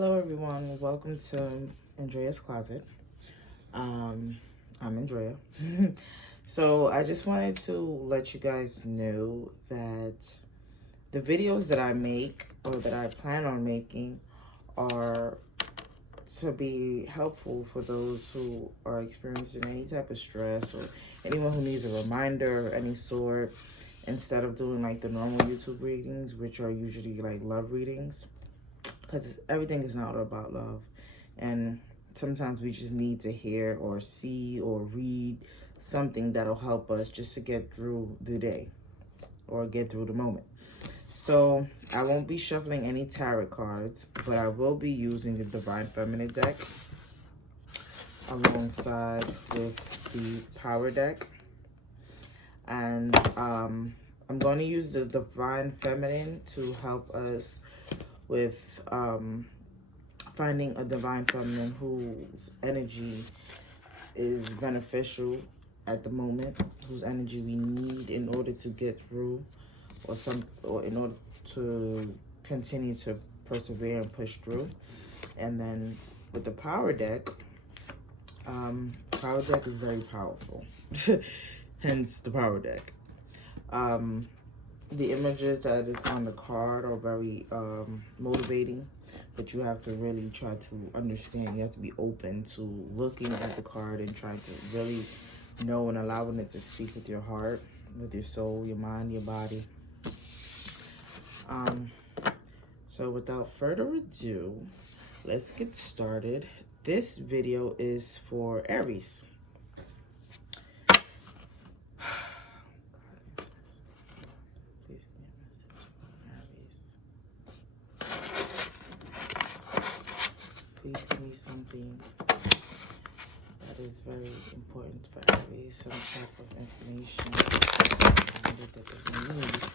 Hello everyone, welcome to Andrea's Closet. I'm Andrea. So I just wanted to let you guys know that the videos that I make or that I plan on making are to be helpful for those who are experiencing any type of stress or anyone who needs a reminder of any sort, instead of doing like the normal YouTube readings, which are usually like love readings, because everything is not about love. And sometimes we just need to hear or see or read something that'll help us just to get through the day or get through the moment. So I won't be shuffling any tarot cards, but I will be using the Divine Feminine deck alongside with the Power deck. And I'm going to use the Divine Feminine to help us with finding a Divine Feminine whose energy is beneficial at the moment, whose energy we need in order to get through, or in order to continue to persevere and push through. And then with the Power deck is very powerful. Hence the Power deck. The images that is on the card are very motivating, but you have to really try to understand. You have to be open to looking at the card and trying to really know and allowing it to speak with your heart, with your soul, your mind, your body. So without further ado, let's get started. This video is for Aries. Please give me something that is very important for Aries, some type of information that they need.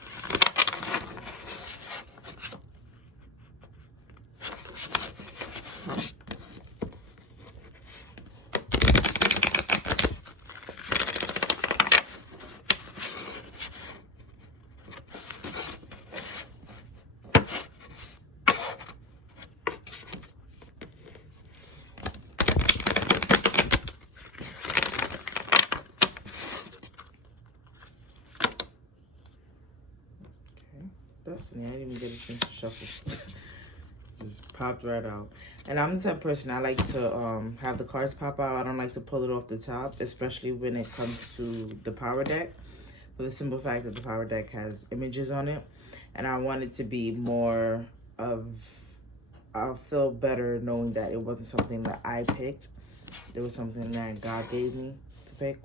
Destiny, I didn't even get a chance to shuffle. Just popped right out. And I'm the type of person, I like to have the cards pop out. I don't like to pull it off the top, especially when it comes to the Power deck, for the simple fact that the Power deck has images on it. And I want it to be more of, I'll feel better knowing that it wasn't something that I picked. It was something that God gave me to pick.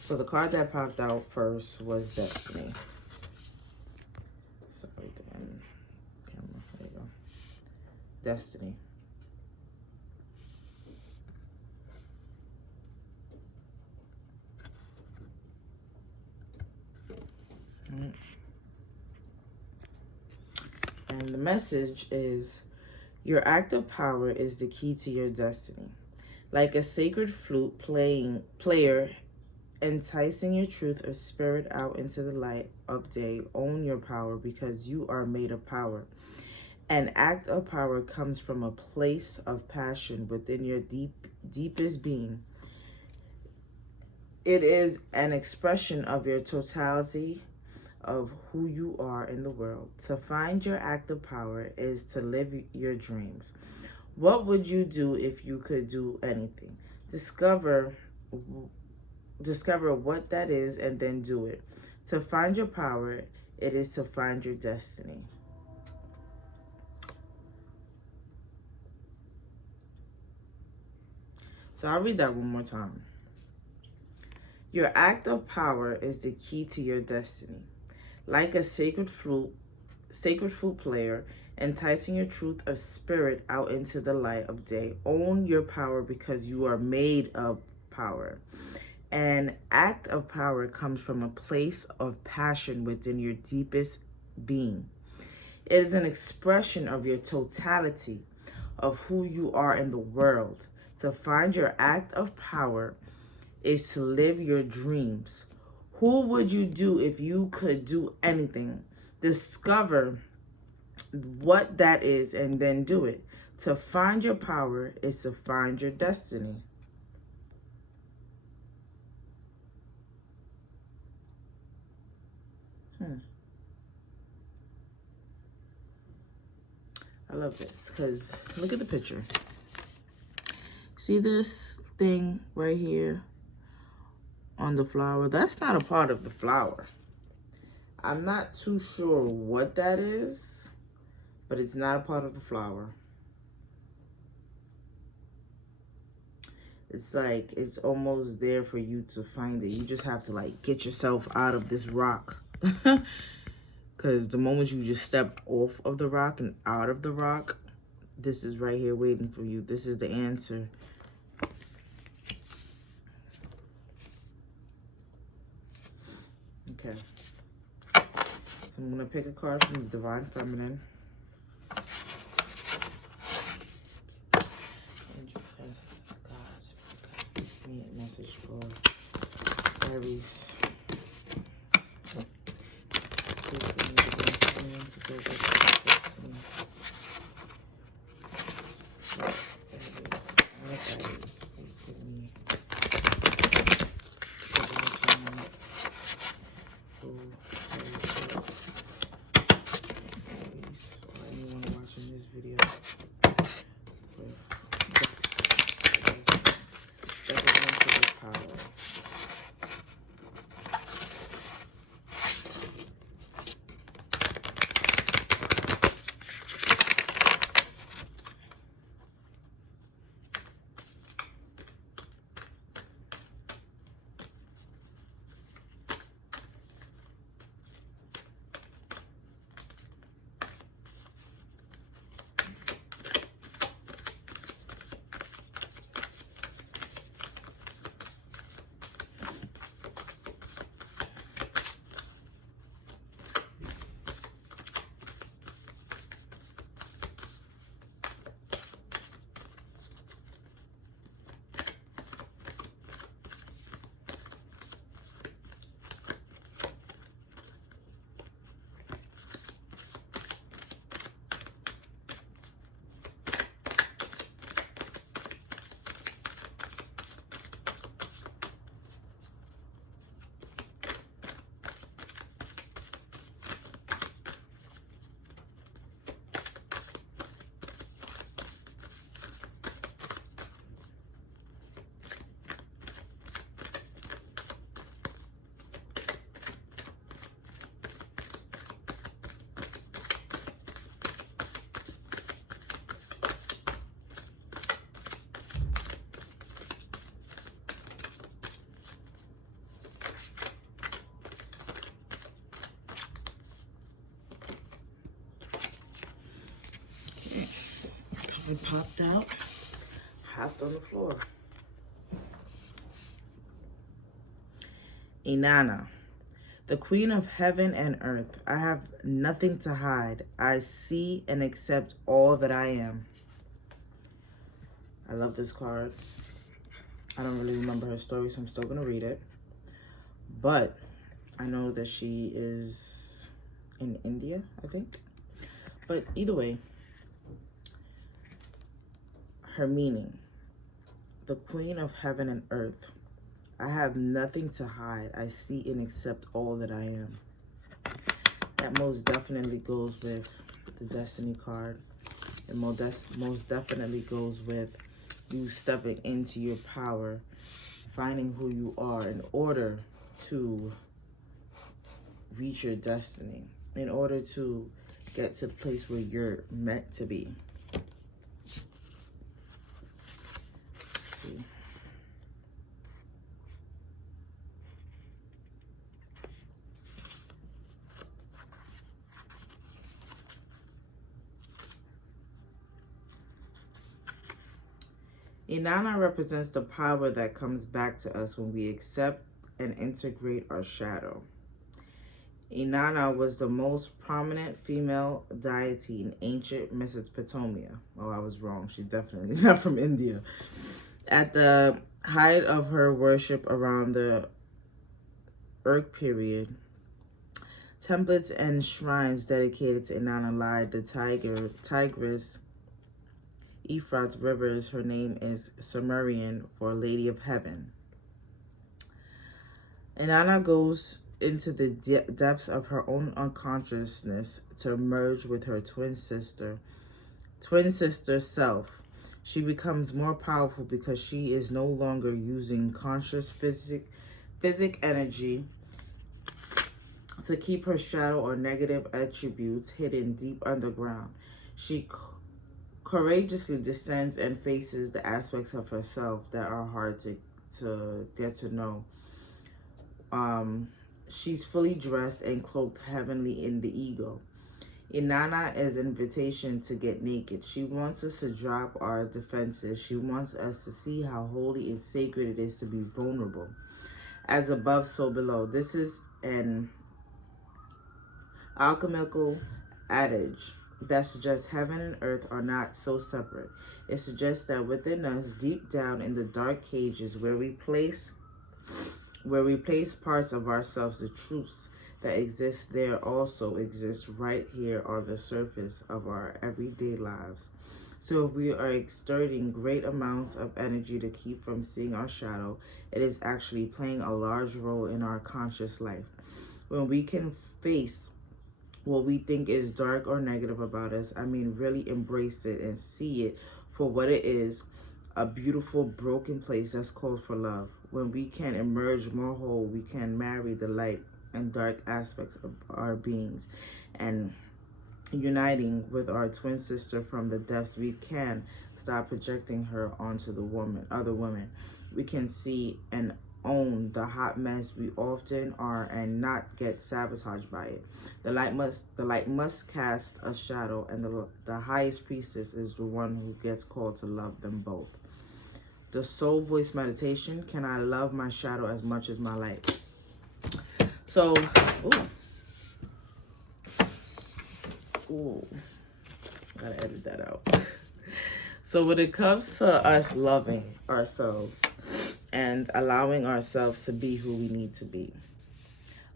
So the card that popped out first was Destiny. Sorry, then. Camera, there you go. Destiny. And the message is, your active power is the key to your destiny. Like a sacred flute player enticing your truth or spirit out into the light of day, own your power because you are made of power. An act of power comes from a place of passion within your deepest being. It is an expression of your totality of who you are in the world. To find your active power is to live your dreams. What would you do if you could do anything? Discover what that is and then do it. To find your power, it is to find your destiny. So I'll read that one more time. Your act of power is the key to your destiny. Like a sacred flute player enticing your truth of spirit out into the light of day. Own your power because you are made of power. An act of power comes from a place of passion within your deepest being. It is an expression of your totality of who you are in the world. To find your act of power is to live your dreams. Who would you do if you could do anything? Discover what that is and then do it. To find your power is to find your destiny. I love this because look at the picture. See this thing right here on the flower? That's not a part of the flower. I'm not too sure what that is, but it's not a part of the flower. It's like it's almost there for you to find it. You just have to like get yourself out of this rock. Because the moment you just step off of the rock and out of the rock, this is right here waiting for you. This is the answer. Okay. So I'm going to pick a card from the Divine Feminine. Please give me a message for Aries. Please give me the Divine Feminine to go with destiny. Aries. Aries. Please give me Divine Feminine. Aries, or anyone watching this video with this stepping into their power. It popped out, hopped on the floor. Inanna, the queen of heaven and earth. I have nothing to hide. I see and accept all that I am. I love this card. I don't really remember her story, so I'm still going to read it. But I know that she is in India, I think. But either way, her meaning, the queen of heaven and earth. I have nothing to hide. I see and accept all that I am. That most definitely goes with the Destiny card. It most definitely goes with you stepping into your power, finding who you are in order to reach your destiny, in order to get to the place where you're meant to be. Let's see. Inanna represents the power that comes back to us when we accept and integrate our shadow. Inanna was the most prominent female deity in ancient Mesopotamia. Oh, I was wrong. She's definitely not from India. At the height of her worship around the Urk period, Templates and shrines dedicated to Inanna lie. The tigress, Euphrates rivers. Her name is Sumerian for Lady of Heaven. Inanna goes into the depths of her own unconsciousness to merge with her twin sister self. She becomes more powerful because she is no longer using conscious physic energy to keep her shadow or negative attributes hidden deep underground. She courageously descends and faces the aspects of herself that are hard to get to know. She's fully dressed and cloaked heavenly in the ego. Inanna is an invitation to get naked. She wants us to drop our defenses. She wants us to see how holy and sacred it is to be vulnerable. As above, so below. This is an alchemical adage that suggests heaven and earth are not so separate. It suggests that within us, deep down in the dark cages where we place parts of ourselves, the truths that exist there also exist right here on the surface of our everyday lives. So if we are exerting great amounts of energy to keep from seeing our shadow, it is actually playing a large role in our conscious life. When we can face what we think is dark or negative about us, I mean really embrace it and see it for what it is, a beautiful broken place that's called for love. When we can emerge more whole, we can marry the light and dark aspects of our beings, and uniting with our twin sister from the depths, we can stop projecting her onto the other women. We can see and own the hot mess we often are and not get sabotaged by it. The light must cast a shadow, and the highest priestess is the one who gets called to love them both. The soul voice meditation. Can I love my shadow as much as my light? So, gotta edit that out. So when it comes to us loving ourselves and allowing ourselves to be who we need to be,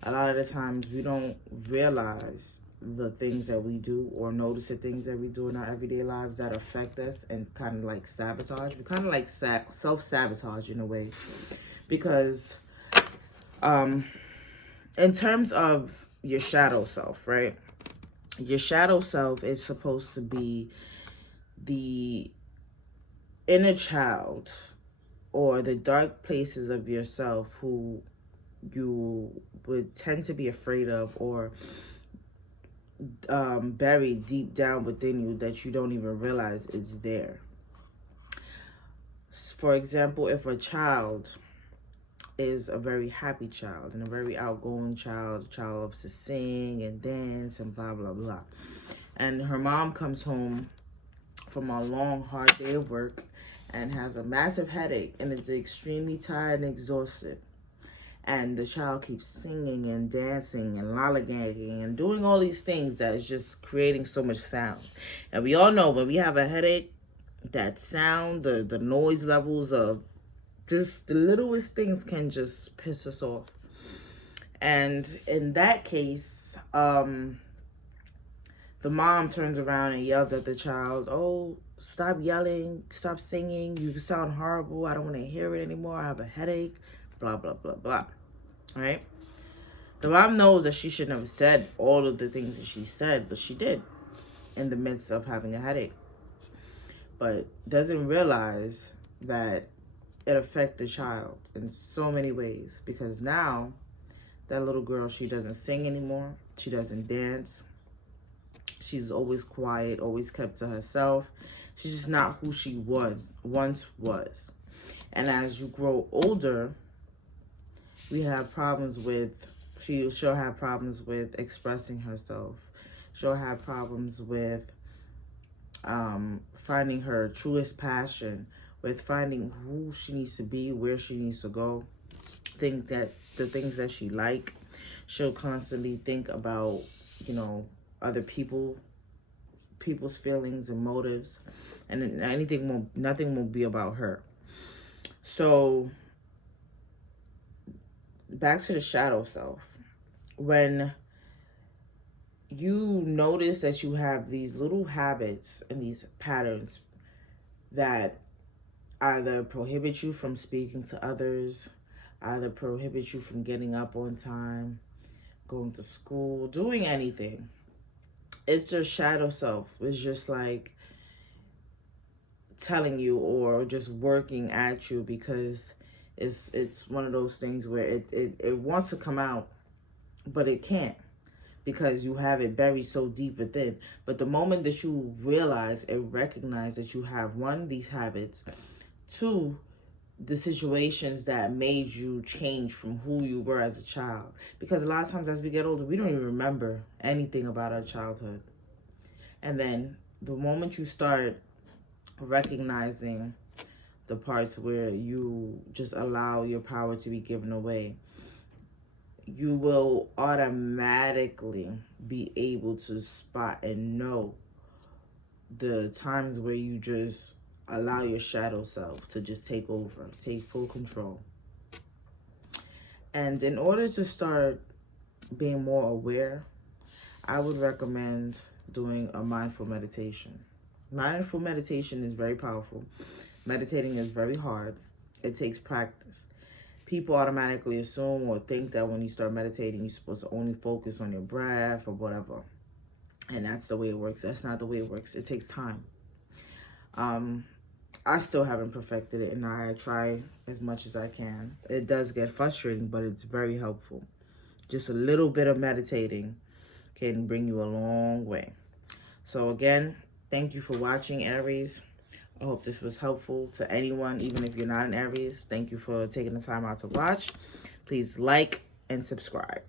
a lot of the times we don't realize the things that we do or notice the things that we do in our everyday lives that affect us and kind of like sabotage. We kind of like self-sabotage in a way, because in terms of your shadow self, right? Your shadow self is supposed to be the inner child or the dark places of yourself who you would tend to be afraid of, or buried deep down within you that you don't even realize it's there. For example, if a child is a very happy child and a very outgoing child loves to sing and dance and blah, blah, blah, and her mom comes home from a long, hard day of work and has a massive headache and is extremely tired and exhausted, and the child keeps singing and dancing and lollygagging and doing all these things that is just creating so much sound. And we all know when we have a headache, that sound, the noise levels of just the littlest things can just piss us off. And in that case, the mom turns around and yells at the child, "Oh, stop yelling, stop singing, you sound horrible, I don't want to hear it anymore, I have a headache," blah, blah, blah, blah. All right? The mom knows that she shouldn't have said all of the things that she said, but she did in the midst of having a headache. But doesn't realize that it affects the child in so many ways, because now that little girl, she doesn't sing anymore. She doesn't dance. She's always quiet, always kept to herself. She's just not who she once was. And as you grow older, she'll have problems with expressing herself. She'll have problems with finding her truest passion, with finding who she needs to be, where she needs to go. Think that the things that she like, she'll constantly think about, other people's feelings and motives, and nothing will be about her. So back to the shadow self. When you notice that you have these little habits and these patterns that either prohibit you from speaking to others, either prohibit you from getting up on time, going to school, doing anything. It's just shadow self. It's just like telling you or just working at you because it's one of those things where it wants to come out, but it can't because you have it buried so deep within. But the moment that you realize and recognize that you have, one, these habits, two, the situations that made you change from who you were as a child. Because a lot of times as we get older, we don't even remember anything about our childhood. And then the moment you start recognizing the parts where you just allow your power to be given away, you will automatically be able to spot and know the times where you just allow your shadow self to just take over, take full control. And in order to start being more aware, I would recommend doing a mindful meditation. Mindful meditation is very powerful. Meditating is very hard. It takes practice. People automatically assume or think that when you start meditating, you're supposed to only focus on your breath or whatever. And that's the way it works. That's not the way it works. It takes time. I still haven't perfected it, and I try as much as I can. It does get frustrating, but it's very helpful. Just a little bit of meditating can bring you a long way. So again, thank you for watching, Aries. I hope this was helpful to anyone, even if you're not an Aries. Thank you for taking the time out to watch. Please like and subscribe.